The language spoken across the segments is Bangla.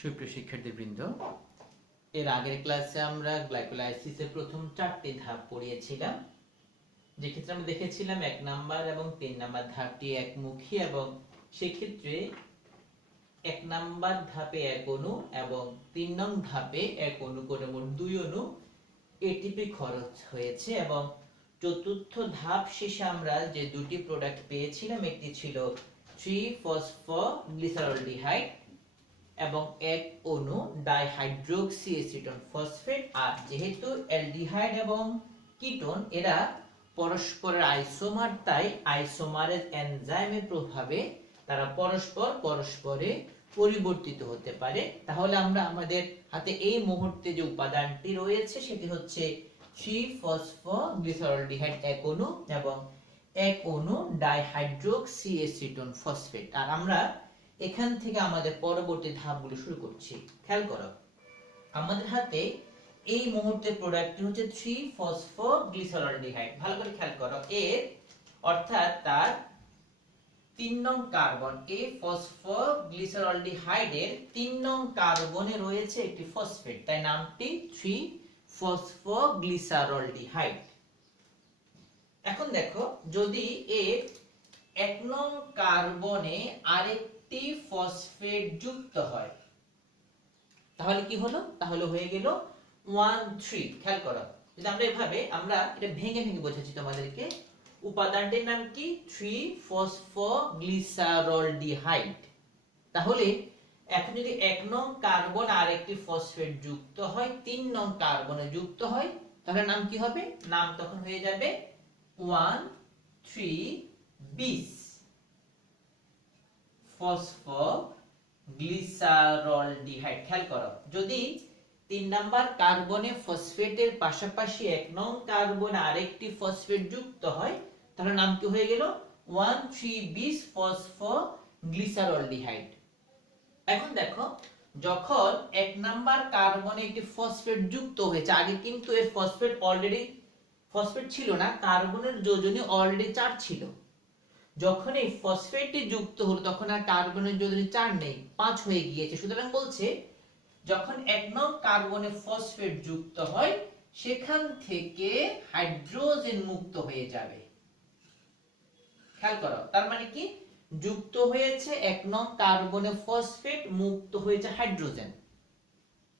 সুপ্রিয় শিক্ষার্থীবৃন্দ, এর আগের ক্লাসে আমরা গ্লাইকোলাইসিসের প্রথম 4টি ধাপ পড়িয়েছিলাম, যে ক্ষেত্রে আমরা দেখেছিলাম 1 নাম্বার এবং 3 নাম্বার ধাপটি একমুখী এবং সেক্ষেত্রে 1 নাম্বার ধাপে 1 অণু এবং 3 নং ধাপে 1 অণু করে মোট 2 অণু এটিপি খরচ হয়েছে এবং চতুর্থ ধাপ শেষে আমরা যে দুটি প্রোডাক্ট পেয়েছিলাম, একটি ছিল 3-ফসফোগ্লিসারলডিহাইড এবং 1 অণু ডাইহাইড্রোক্সি এসিটোন ফসফেট। আর যেহেতু অ্যালডিহাইড এবং কিটোন এরা পরস্পরের আইসোমার, তাই আইসোমারের এনজাইমের প্রভাবে তারা পরস্পরে পরিবর্তিত হতে পারে। তাহলে আমরা আমাদের হাতে এই মুহূর্তে যে উপাদানটি রয়েছে সেটি হচ্ছে 3-ফসফোগ্লিসারলডিহাইড 1 অণু এবং 1 অণু ডাইহাইড্রোক্সি এসিটোন ফসফেট। আর আমরা এখান থেকে আমাদের পরবর্তী ধাপগুলো শুরু করছি। খেয়াল করো, আমাদের হাতে এই মুহূর্তে প্রোডাক্টটি হচ্ছে 3-ফসফোগ্লিসারলডিহাইড। ভালো করে খেয়াল করো, এর অর্থাৎ তার 3 নং কার্বন, এই ফসফোগ্লিসারলডিহাইডের 3 নং কার্বনে রয়েছে একটি ফসফেট, তাই নামটি 3-ফসফোগ্লিসারলডিহাইড। এখন দেখো, যদি এর 1 নং কার্বনে আরেকটি ফসফেট যুক্ত হয় তাহলে কি হলো? তাহলে হয়ে গেল 1,3। খেয়াল করো, যদি আমরা এভাবে আমরা এটা ভেঙে বোঝাচ্ছি তোমাদেরকে। উপাদানটির নাম কি? 3-ফসফোগ্লিসারলডিহাইড। তাহলে এখন যদি 1 নং কার্বন আর একটি ফসফেট যুক্ত হয়, 3 নং কার্বনে যুক্ত হয়, তাহলে নাম কি হবে? নাম তখন হয়ে যাবে 1,3-বিস ফসফোগ্লিসারলডিহাইড। খেয়াল করো, যদি 3 নাম্বার কার্বনে ফসফেটের পাশাপাশি 1 নং কার্বনে আরেকটি ফসফেট যুক্ত হয়, তাহলে নাম কি হয়ে গেল? 1,3-বিস ফসফোগ্লিসারলডিহাইড। এখন দেখো, যখন 1 নাম্বার কার্বনে একটি ফসফেট যুক্ত হয়েছে, আগে কিন্তু এর ফসফেট ছিল না, কার্বনের যোজনী অলরেডি 4 ছিল। যখন এই ফসফেটটি যুক্ত হলো তখন আর কার্বনের যোজনী 4 নেই, 5 হয়ে গিয়েছে। সুতরাং বলছে যখন 1 নং কার্বনে ফসফেট যুক্ত হয় সেখান থেকে হাইড্রোজেন মুক্ত হয়ে যাবে। খেয়াল করো, তার মানে কি? যুক্ত হয়েছে 1 নং কার্বনে ফসফেট, মুক্ত হয়েছে হাইড্রোজেন।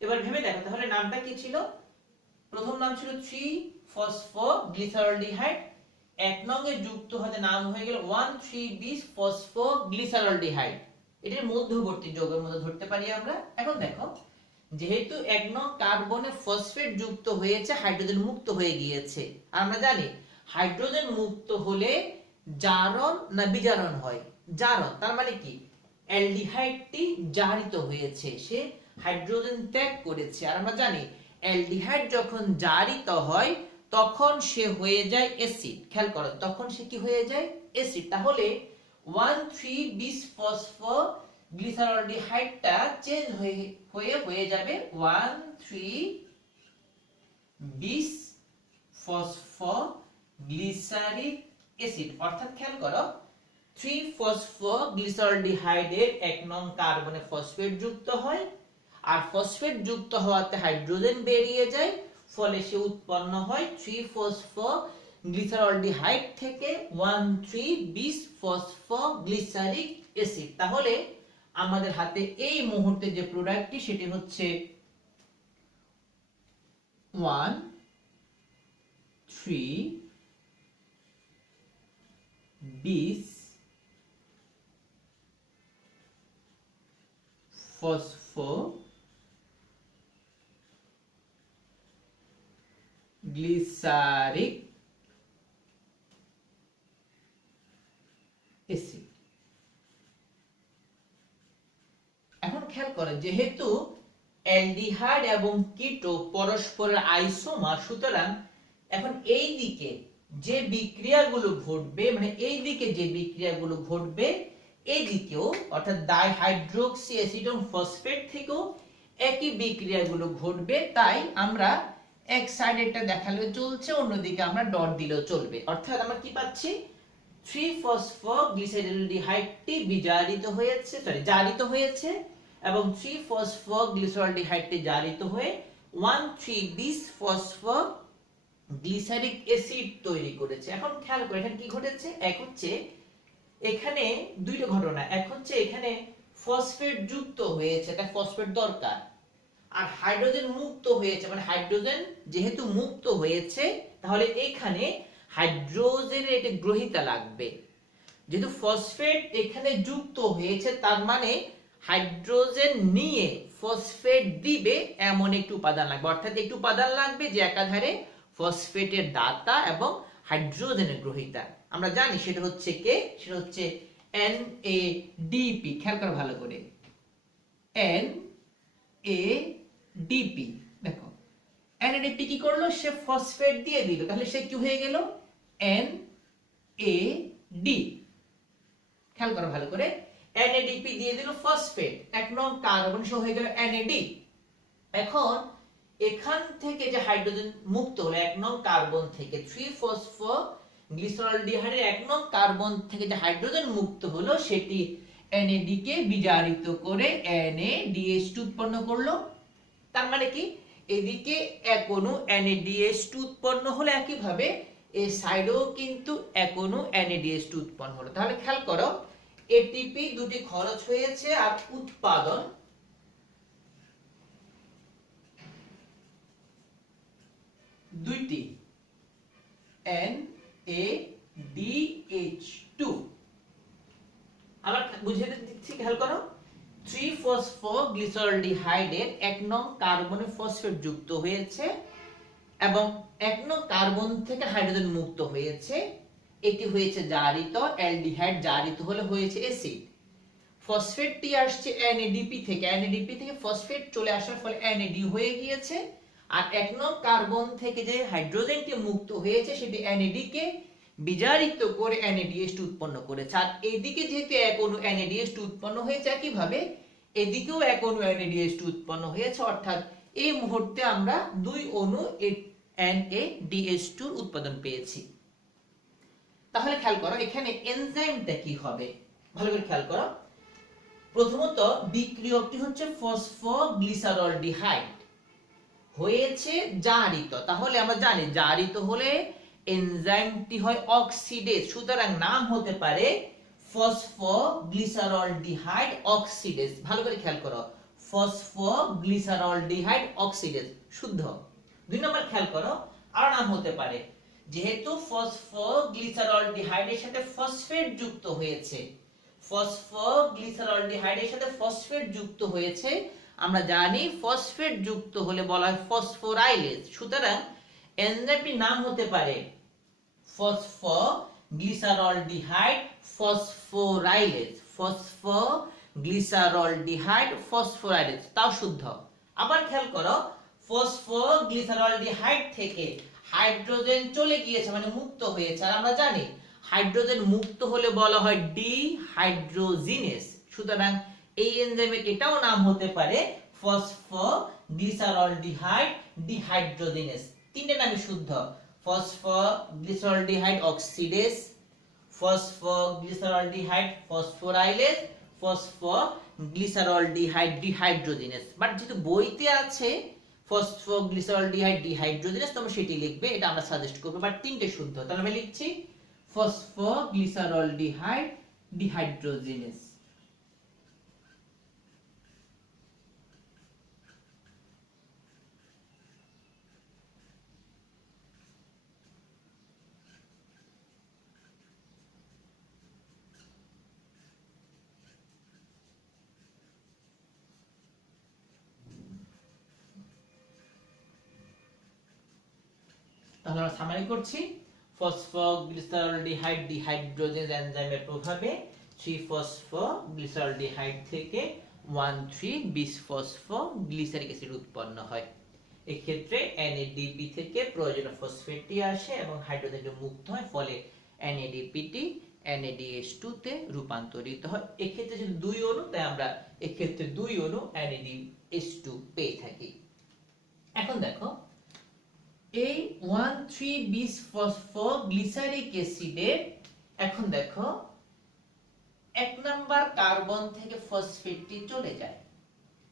এবার ভেবে দেখো, তাহলে নামটা কি ছিল? প্রথম নাম ছিল 3-ফসফোগ্লিসারলডিহাইড, 1 নং এ যুক্ত হতে নাম হয়ে গেল 1,3-বিস ফসফোগ্লিসারলডিহাইড। এটার মধ্যবর্তী যৌগের মধ্যে ধরতে পারি আমরা। এখন দেখো, যেহেতু 1 নং কার্বনে ফসফেট যুক্ত হয়েছে, হাইড্রোজেন মুক্ত হয়ে গিয়েছে। আর আমরা জানি হাইড্রোজেন মুক্ত হলে জারণ না বিজারণ হয়? জারণ। তার মানে কি? অ্যালডিহাইডটি জারিত হয়েছে, সে হাইড্রোজেন ত্যাগ করেছে। আর আমরা জানি অ্যালডিহাইড যখন জারিত হয় তখন সে হয়ে যায় অ্যাসিড। খেয়াল করো, তখন সে কি হয়ে যায়? অ্যাসিড। তাহলে 1,3-বিস ফসফোগ্লিসারলডিহাইডটা চেঞ্জ হয়ে যাবে 1,3-বিস ফসফোগ্লিসারিক অ্যাসিড। অর্থাৎ খেয়াল করো, 3-ফসফোগ্লিসারলডিহাইডের 1 নং কার্বনে ফসফেট যুক্ত হয়, আর ফসফেট যুক্ত হওয়াতে হাইড্রোজেন বেরিয়ে যায়, ফলে সে উৎপন্ন হয় 3-ফসফোগ্লিসারলডিহাইড থেকে 1,3-বিস ফসফোগ্লিসারিক অ্যাসিড। তাহলে আমাদের হাতে এই মুহূর্তে যে প্রোডাক্টটি সেটি হচ্ছে 1,3-বিস ফসফোগ্লিসারিক অ্যাসিড। এখন খেয়াল করে, যেহেতু অ্যালডিহাইড এবং কিটো পরস্পরের আইসোমার, সুতরাং এখন এই দিকে যে বিক্রিয়াগুলো ঘটবে, মানে এই দিকে যে বিক্রিয়াগুলো ঘটবে এই দিকেও, অর্থাৎ ডাইহাইড্রোক্সি এসিটোন ফসফেট থেকেও একই বিক্রিয়াগুলো ঘটবে। তাই আমরা এক সাইডেরটা দেখালেও চলছে, অন্যদিকে আমরা ডট দিলেও চলবে। অর্থাৎ আমরা কি পাচ্ছি? 3-ফসফোগ্লিসারলডিহাইডটি জারিত হয়েছে এবং 3 ফসফোগ্লিসারলডিহাইডটি জারিত হয়ে 1,3 বিস ফসফোগ্লিসারিক অ্যাসিড তৈরি করেছে। এখন খেয়াল করে এখানে কি ঘটেছে, এক হচ্ছে এখানে দুইটা ঘটনা, এক হচ্ছে এখানে ফসফেট যুক্ত হয়েছে, এটা ফসফেট দরকার, আর হাইড্রোজেন মুক্ত হয়েছে, মানে হাইড্রোজেন যেহেতু মুক্ত হয়েছে তাহলে এখানে হাইড্রোজেনের একটি গ্রহিতা লাগবে। যেহেতু ফসফেট এখানে যুক্ত হয়েছে তার মানে হাইড্রোজেন নিয়ে ফসফেট দিবে এমন একটি উপাদান লাগবে, অর্থাৎ একটি উপাদান লাগবে যে একাধারে ফসফেটের দাতা এবং হাইড্রোজেনের গ্রহিতা। আমরা জানি সেটা হচ্ছে কে, সেটা হচ্ছে NADP। খেয়াল করো ভালো করে, NADP। দেখো NADP কি করলো, সে ফসফেট দিয়ে দিল, তাহলে সে কি হয়ে গেল, NAD। খেয়াল করো ভালো করে, NADP দিয়ে দিল ফসফেট, এক নং কার্বন সহ হয়ে গেল NAD। এখন এখান থেকে যে হাইড্রোজেন মুক্ত হলো এক নং কার্বন থেকে, 3 ফসফোগ্লিসারলডিহাইডের এক নং কার্বন থেকে যে হাইড্রোজেন মুক্ত হলো সেটি NAD কে বিজারিত করে NADH2 উৎপন্ন করলো। তার মানে কি, এদিকে এক অণু NADH2 উৎপন্ন হলো, একই ভাবে এই সাইডেও কিন্তু এক অণু NADH2 উৎপন্ন হলো। তাহলে খেয়াল করো, ATP দুটি খরচ হয়েছে আর উৎপাদন দুইটি NADH2। আবার বুঝিয়ে দিচ্ছি, খেয়াল করো, 3 ফসফোগ্লিসারলডিহাইডের এক নং কার্বনে ফসফেট যুক্ত হয়েছে এবং এক নং কার্বন থেকে হাইড্রোজেন মুক্ত হয়েছে, এটি হয়েছে জারিত, অ্যালডিহাইড জারিত হলে হয়েছে অ্যাসিড। ফসফেটটি আসছে NADP থেকে, NADP থেকে ফসফেট চলে আসার ফলে NAD হয়ে গিয়েছে, আর এক নং কার্বন থেকে যে হাইড্রোজেনটি মুক্ত হয়েছে সেটি NAD কে বিজারিত করে NADH2 উৎপন্ন করেছে। আর এদিকে যেহেতু এক অণু NADH2 উৎপন্ন হয়েছে, একই ভাবে এদিকেও এক অণু NADH2 উৎপন্ন হয়েছে, অর্থাৎ এই মুহূর্তে আমরা দুই অণু NADH2 উৎপাদন পেয়েছি। তাহলে খেয়াল করো এখানে এনজাইমটা কি হবে, ভালো করে খেয়াল করো। প্রথমত বিক্রিয়কটি হচ্ছে ফসফোগ্লিসারলডিহাইড, হয়েছে জারিত, তাহলে আমরা জানি জারিত হলে এনজাইমটি হয় অক্সিডেজ, সুতরাং নাম হতে পারে ফসফোগ্লিসারলডিহাইড অক্সিডেজ। ভালো করে খেয়াল করো, ফসফোগ্লিসারলডিহাইড অক্সিডেজ শুদ্ধ। দুই নম্বর খেয়াল করো, আর নাম হতে পারে, যেহেতু ফসফোগ্লিসারলডিহাইডের সাথে ফসফেট যুক্ত হয়েছে, ফসফোগ্লিসারলডিহাইডের সাথে ফসফেট যুক্ত হয়েছে, আমরা জানি ফসফেট যুক্ত হলে বলা হয় ফসফোরাইলেজ, সুতরাং এনজাইমটির নাম হতে পারে ফসফোগ্লিসারলডিহাইড ফসফোরাইলেজ, ফসফোগ্লিসারলডিহাইড ফসফোরাইলেজ, তাও শুদ্ধ। আবার খেয়াল করো, ফসফোগ্লিসারলডিহাইড থেকে হাইড্রোজেন চলে গিয়েছে মানে মুক্ত হয়েছে, আর আমরা জানি হাইড্রোজেন মুক্ত হলে বলা হয় ডিহাইড্রোজিনেস, সুতরাং এই এনজাইমের এটাও নাম হতে পারে ফসফোগ্লিসারলডিহাইড ডিহাইড্রোজিনেস। তিনটে নামই শুদ্ধ, ফসফোগ্লিসারলডিহাইড অক্সিডেজ, ফসফোগ্লিসারলডিহাইড ফসফোরাইলেজ, ফসফোগ্লিসারলডিহাইড ডিহাইড্রোজিনেস। বাট যেহেতু বইতে আছে ফসফোগ্লিসারলডিহাইড ডিহাইড্রোজিনেস, তোমরা সেটি লিখবে, এটা আমরা সাজেস্ট করব, বাট তিনটে শুদ্ধ। তাহলে আমি লিখছি ফসফোগ্লিসারলডিহাইড ডিহাইড্রোজিনেস। তাহলে আমরা সামারি করছি, ফসফোগ্লিসারলডিহাইড ডিহাইড্রোজেনেস এনজাইমের প্রভাবে 3 ফসফোগ্লিসারলডিহাইড থেকে 1,3 বিস ফসফোগ্লিসারিক অ্যাসিড উৎপন্ন হয়। এই ক্ষেত্রে NADP থেকে প্রয়োজনীয় ফসফেটটি আসে এবং হাইড্রোজেন মুক্ত হয়, ফলে NADPটি NADH2 তে রূপান্তরিত হয়। এই ক্ষেত্রে যদি দুই অণু, তাই আমরা এই ক্ষেত্রে দুই অণু NADH2 পেয়ে থাকি। এখন দেখো, এই 1,3 বিস ফসফোগ্লিসারিক অ্যাসিডের এখন দেখো এক নাম্বার কার্বন থেকে ফসফেটটি চলে যায়,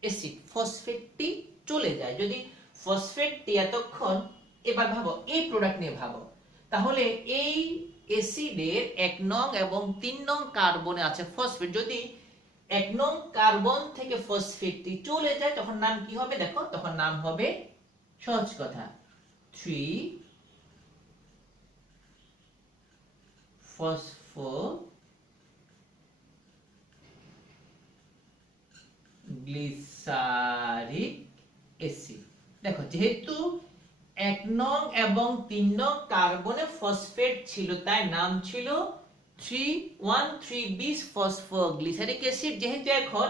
অ্যাসিড ফসফেটটি চলে যায়। যদি ফসফেটটি এতক্ষণ, এবার ভাবো এই প্রোডাক্ট নিয়ে ভাবো, তাহলে এই অ্যাসিডের 1 নং এবং 3 নং কার্বনে আছে ফসফেট, যদি 1 নং কার্বন থেকে ফসফেটটি চলে যায় তখন নাম কি হবে দেখো, তখন নাম হবে সহজ কথা 3 ফসফোগ্লিসারিক অ্যাসিড। দেখো যেহেতু 1 নং এবং 3 নং কার্বনে ফসফেট ছিল তাই নাম ছিল 3,1,3 ফসফোগ্লিসারিক অ্যাসিড। যেহেতু এখন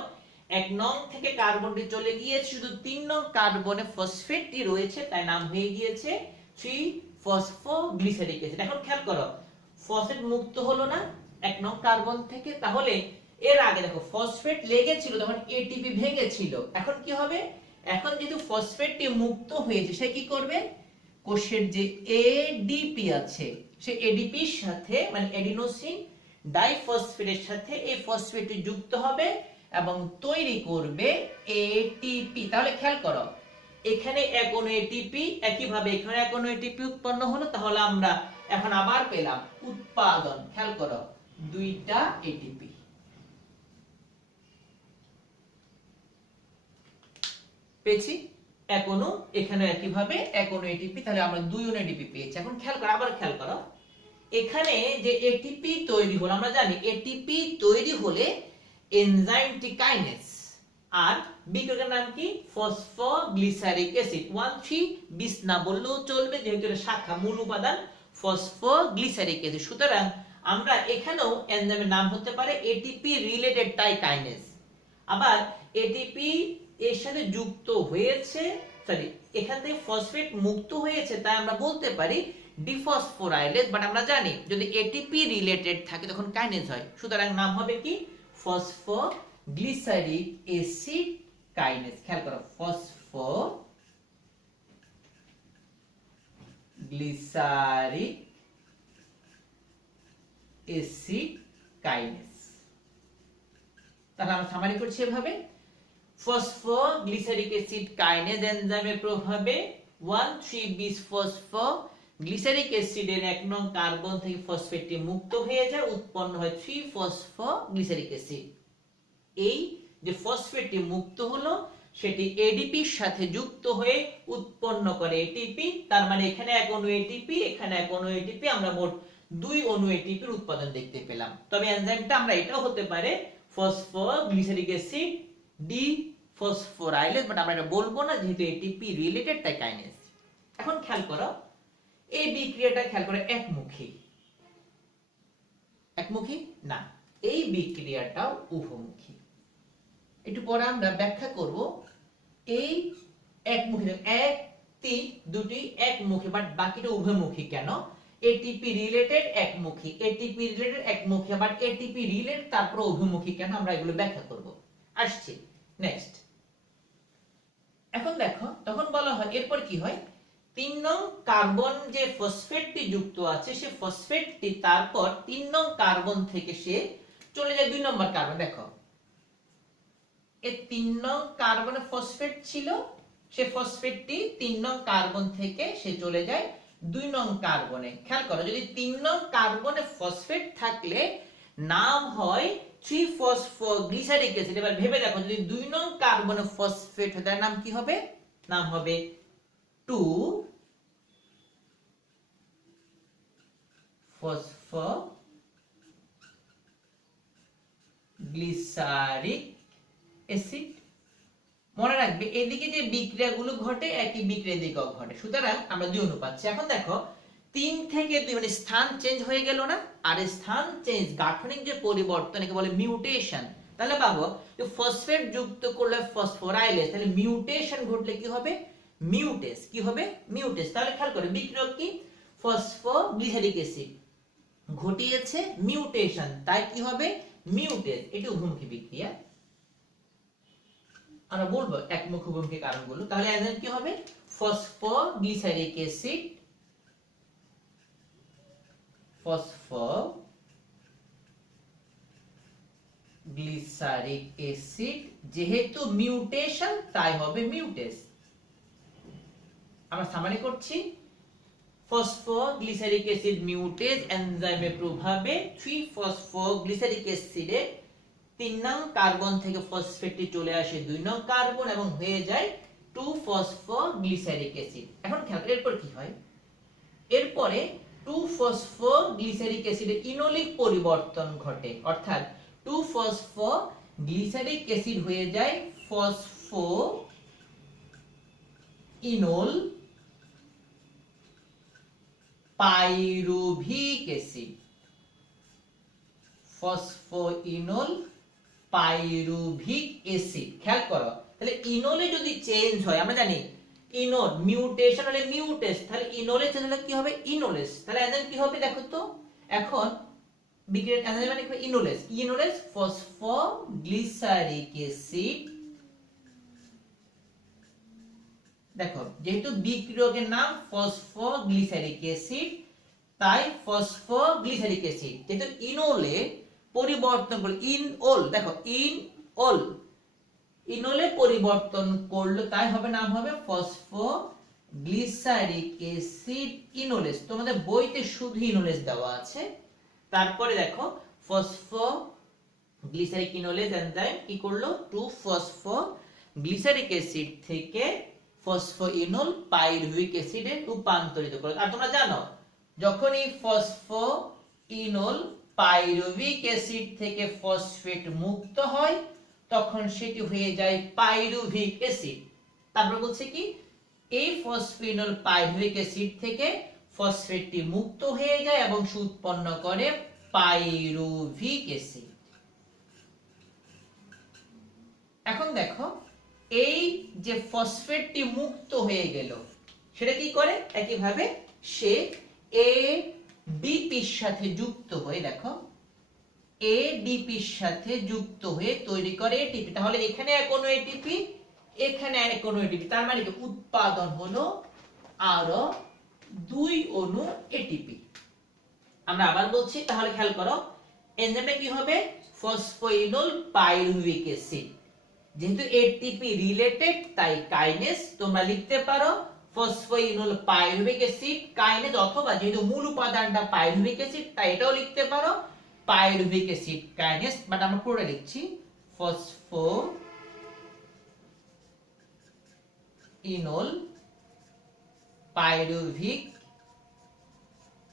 1 নং থেকে কার্বনটি চলে গিয়েছে, শুধু 3 নং কার্বনে ফসফেটটি রয়েছে তাই নাম হয়ে গিয়েছে 3 ফসফোগ্লিসারিক অ্যাসিড। এখন খেয়াল করো ফসফেট মুক্ত হলো না 1 নং কার্বন থেকে, তাহলে এর আগে দেখো ফসফেট লেগেছিল তখন এটিপি ভেঙেছিল, এখন কি হবে, এখন যেহেতু ফসফেটটি মুক্ত হয়েছে সে কি করবে, কোষের যে এডিপি আছে সে এডিপির সাথে মানে এডিনোসিন ডাইফসফেটের সাথে এই ফসফেটটি যুক্ত হবে এবং তৈরি করবে এটিপি। তাহলে খেয়াল করো এখানে এক অণু এটিপি, একইভাবে এখানে এক অণু এটিপি উৎপন্ন হলো, তাহলে আমরা এখন আবার পেলাম উৎপাদন। খেয়াল করো দুইটা এটিপি, পেয়েছি এক অণু, এখানে একইভাবে এক অণু এটিপি, তাহলে আমরা দুই অণু এটিপি পেয়েছি। এখন খেয়াল করো, আবার খেয়াল করো এখানে যে এটিপি তৈরি হলো, আমরা জানি এটিপি তৈরি হলে এনজাইমটি কাইনেজ, আর বিক্রিয়ার নাম কি ফসফোগ্লিসারিক অ্যাসিড। 1,3 না বললেও চলবে যেহেতু এটা শাখা, মূল উপাদান ফসফোগ্লিসারিক অ্যাসিড। সুতরাং আমরা এখানেও এনজাইমের নাম হতে পারে এটিপি রিলেটেড টাইকাইনেজ। আবার এটিপি এর সাথে যুক্ত হয়েছে, সরি এখান থেকে ফসফেট মুক্ত হয়েছে তাই আমরা বলতে পারি ডিফসফোরাইলেজ, বাট আমরা জানি যদি এটিপি রিলেটেড থাকে তখন কাইনেজ হয়, সুতরাং নাম হবে কি ফসফোগ্লিসারিক অ্যাসিড কাইনেজ। খেয়াল করো ফসফোগ্লিসারিক অ্যাসিড কাইনেজ। তাহলে আমরা সামারি করছি এভাবে, ফসফোগ্লিসারিক অ্যাসিড কাইনেজ এনজাইমের প্রভাবে 1,3-বিসফসফোগ্লিসারিক অ্যাসিডের 1 নং কার্বন থেকে ফসফেটটি মুক্ত হয়ে যায়, উৎপন্ন হয় 3 ফসফোগ্লিসারিক অ্যাসিড। এই যে ফসফেটটি মুক্ত হলো সেটি এডিপির সাথে যুক্ত হয়ে উৎপন্ন করে এটিপি, তার মানে এখানে এক অণু এটিপি, এখানে এক অণু এটিপি, আমরা মোট 2 অণু এটিপির উৎপাদন দেখতে পেলাম। তবে এনজাইমটা আমরা এটাও হতে পারে ফসফোগ্লিসারিক অ্যাসিড ডিফসফোরাইলেজ, বাট আমরা এটা বলবো না যেহেতু এটিপি রিলেটেড তাই কাইনেজ। এখন খেয়াল করো এই বিক্রিয়াটা, খেয়াল করো একমুখী, একমুখী না, এই বিক্রিয়াটাও উভমুখী। একটু পরে আমরা ব্যাখ্যা করব এই একমুখী, একটি দুটি একমুখী বাট বাকিটা উভয়মুখী কেন। এটিপি রিলেটেড একমুখী, এটিপি রিলেটেড একমুখী, বাট এটিপি রিলেটেড তারপর উভয়মুখী কেন, আমরা এগুলো ব্যাখ্যা করব। আসছি নেক্সট। এখন দেখো তখন বলা হয় এরপর কি হয়, 3 নং কার্বন যে ফসফেটটি যুক্ত আছে সে ফসফেটটি তারপর 3 নং কার্বন থেকে সে চলে যায় 2 নম্বর কার্বন। দেখো এই 3 নং কার্বনে ফসফেট ছিল, সে ফসফেটটি 3 নং কার্বন থেকে সে চলে যায় 2 নং কার্বনে। খেয়াল করো যদি 3 নং কার্বনে ফসফেট থাকলে নাম হয় 3 ফসফোগ্লিসারিক অ্যাসিড। এবার ভেবে দেখো যদি 2 নং কার্বনে ফসফেট হয় তার নাম কি হবে, নাম হবে 2 ফসফোগ্লিসারিক অ্যাসিড। মনে রাখবে এদিকে যে বিক্রিয়াগুলো ঘটে একই বিক্রিয়া দিকেও ঘটে, সুতরাং আমরা 2 অণু পাচ্ছি। এখন দেখো 3 থেকে 2 মানে স্থান চেঞ্জ হয়ে গেল না, আর স্থান চেঞ্জ গাঠনিক যে পরিবর্তন একে বলে মিউটেশন। তাহলে পাবো যে ফসফেট যুক্ত করলে ফসফোরাইলেজ, তাহলে মিউটেশন ঘটলে কি হবে, মিউটেস। কি হবে, মিউটেস। তাহলে খেয়াল করে বিক্রিয়ক কি ফসফোগ্লিসারিক অ্যাসিড ঘটিয়েছে মিউটেশন, তাই কি হবে মিউটেস। এটি উভমুখী বিক্রিয়া, আমরা বলবো একমুখী উভমুখী কারণগুলো। তাহলে এনজাইম কি হবে, phosphoglyceric acid phosphoglyceric glyceric acid, যেহেতু মিউটেশন তাই হবে মিউটেস। আমরা সামারি করছি, ফসফোগ্লিসারিক অ্যাসিড মিউটেজ এনজাইমের প্রভাবে 3-ফসফোগ্লিসারিক অ্যাসিডে 3 নং কার্বন থেকে ফসফেটটি চলে আসে 2 নং কার্বন এবং হয়ে যায় 2-ফসফোগ্লিসারিক অ্যাসিড। এখন খেয়াল এরপর কি হয়, এরপরে 2-ফসফোগ্লিসারিক অ্যাসিডের ইনোলিক পরিবর্তন ঘটে, অর্থাৎ 2-ফসফোগ্লিসারিক অ্যাসিড হয়ে যায় ফসফো ইনোল পাইরুভিক অ্যাসিড। ফসফোইনোল পাইরুভিক অ্যাসিড, খেয়াল করো তাহলে ইনোলে যদি চেঞ্জ হয়, আমরা জানি ইনোল মিউটেশন হলে মিউটেস, তাহলে ইনোলে চেঞ্জ হলে কি হবে ইনোলেস, তাহলে এনজাইম কি হবে দেখো তো, এখন বিক্রিয়ার এনজাইম মানে কি ইনোলেস, ইনোলেস ফসফোগ্লিসারিক অ্যাসিড। দেখো যেহেতু বিক্রিয়কের নাম ফসফোগ্লিসারিক অ্যাসিড তাই ফসফোগ্লিসারিক অ্যাসিড, যেহেতু ইনোলে পরিবর্তন করলো ইনওল, দেখো ইনওল ইনোলে পরিবর্তন করলো তাই হবে নাম হবে ফসফোগ্লিসারিক অ্যাসিড ইনোলেস। তোমাদের বইতে শুধু ইনোলেস দেওয়া আছে। তারপরে দেখো ফসফোগ্লিসারিক ইনোলেস এনজাইম কি করলো 2-ফসফোগ্লিসারিক অ্যাসিড থেকে ফসফোইনোল পাইরুভিক অ্যাসিডে রূপান্তরিত করলো। আর তোমরা জানো যখনই ফসফোইনোল পাইরুভিক অ্যাসিড থেকে ফসফেট মুক্ত হয় তখন সেটি হয়ে যায় পাইরুভিক অ্যাসিড। তারপর বলছে কি এই ফসফিনোল পাইরুভিক অ্যাসিড থেকে ফসফেটটি মুক্ত হয়ে যায় এবং সে উৎপন্ন করে পাইরুভিক অ্যাসিড। এখন দেখো এই যে ফসফেটটি মুক্ত হয়ে গেল সেটা কি করে, একইভাবে সে এডিপির সাথে যুক্ত হয়ে, দেখো এডিপির সাথে যুক্ত হয়ে তৈরি করে এটিপি। তাহলে এখানে এক অণু এটিপি, এখানে এক অণু এটিপি, তার মানে কি উৎপাদন হলো আরো 2 অণু এটিপি। আমরা আবার বলছি, তাহলে খেয়াল করো এনজাইমে কি হবে ফসফোইনোল পাইরুভিক অ্যাসিড, যেহেতু এটিপি রিলেটেড তাই কাইনেস, তোমরা লিখতে পারো ফসফোইনোল পাইরুভিক অ্যাসিড কাইনেস, অথবা যেহেতু মূল উপাদানটা পাইরুভিক অ্যাসিড তাই এটাও লিখতে পারো পাইরুভিক অ্যাসিড কাইনেস, বাট আমরা পুরোটা লিখছি ফসফোইনোল পাইরুভিক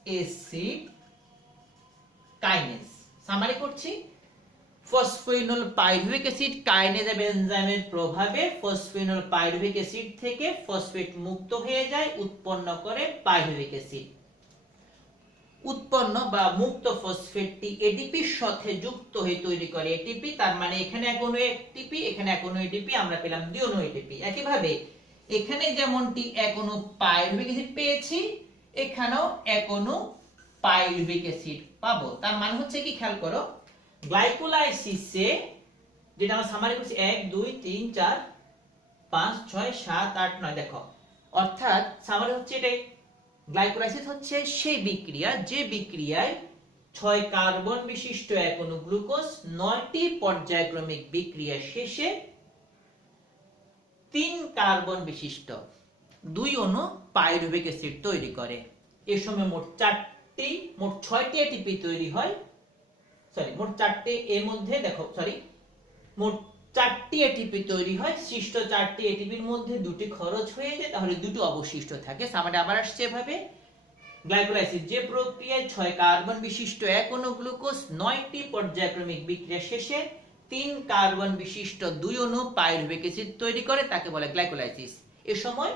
অ্যাসিড কাইনেস। সামারি করছি, ফসফোইনোল পাইরুভিক অ্যাসিড কাইনেজ এনজাইমের প্রভাবে ফসফোইনোল পাইরুভিক অ্যাসিড থেকে ফসফেট মুক্ত হয়ে যায়, উৎপন্ন করে পাইরুভিক অ্যাসিড। উৎপন্ন বা মুক্ত ফসফেটটি এটিপির সাথে যুক্ত হয়ে তৈরি করে এটিপি, তার মানে এখানে এক অণু এটিপি, এখানে এক অণু এটিপি, আমরা পেলাম 2 অণু এটিপি। একইভাবে এখানে যেমনটি এক অণু পাইরুভিক অ্যাসিড পেয়েছি এখানেও এক অণু পাইরুভিক অ্যাসিড পাবো। তার মানে হচ্ছে কি, খেয়াল করো গ্লাইকোলাইসিসে যেটা আমরা সামারি করছি 1 2 3 4 5 6 7 8 9, দেখো অর্থাৎ সামারি হচ্ছে এটাই, গ্লাইকোলাইসিস হচ্ছে সেই বিক্রিয়া যে বিক্রিয়ায় 6 কার্বন বিশিষ্ট এক অণু গ্লুকোজ 9টি পর্যায়ক্রমিক বিক্রিয়া শেষে 3 কার্বন বিশিষ্ট 2 অণু পাইরুভিক অ্যাসিড তৈরি করে। এর সময় মোট 6টি এটিপি তৈরি হয়, মোট 4টি, এর মধ্যে দেখো মোট 4টি এটিপি তৈরি হয়, সৃষ্ট 4টি এটিপির মধ্যে 2টি খরচ হয়ে যায়, তাহলে 2টি অবশিষ্ট থাকে। সামানে আবার আসছে এভাবে গ্লাইকোলাইসিস যে প্রক্রিয়ায় 6 কার্বন বিশিষ্ট এক অণু গ্লুকোজ 9টি পর্যায়ক্রমিক বিক্রিয়া শেষে 3 কার্বন বিশিষ্ট 2 অণু পাইরুভিক অ্যাসিড তৈরি করে তাকে বলে গ্লাইকোলাইসিস। এ সময়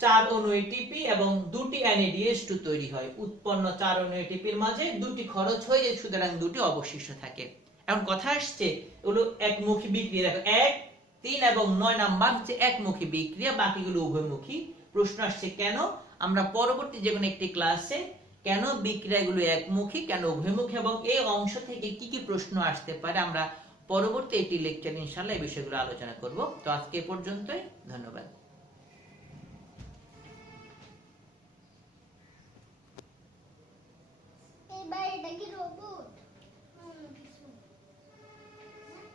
4 অণু এটিপি এবং 2টি NADH2 তৈরি হয়, উৎপন্ন 4 অণু এটিপির মাঝে 2টি খরচ হয়ে যায়, সুতরাং 2টি অবশিষ্ট থাকে। এখন কথা আসছে হলো একমুখী বিক্রিয়া, দেখো 1 3 এবং 9 নাম্বার হচ্ছে একমুখী বিক্রিয়া, বাকিগুলো উভয়মুখী। প্রশ্ন আসছে কেন, আমরা পরবর্তী যে কোনো একটি ক্লাসে কেন বিক্রিয়াগুলো একমুখী কেন উভয়মুখী এবং এই অংশ থেকে কি কি প্রশ্ন আসতে পারে আমরা পরবর্তী একটি লেকচারে ইনশাআল্লাহ এই বিষয়গুলো আলোচনা করব। তো আজকে এ পর্যন্তই, ধন্যবাদ। এই ভাই এটা কি রোবট?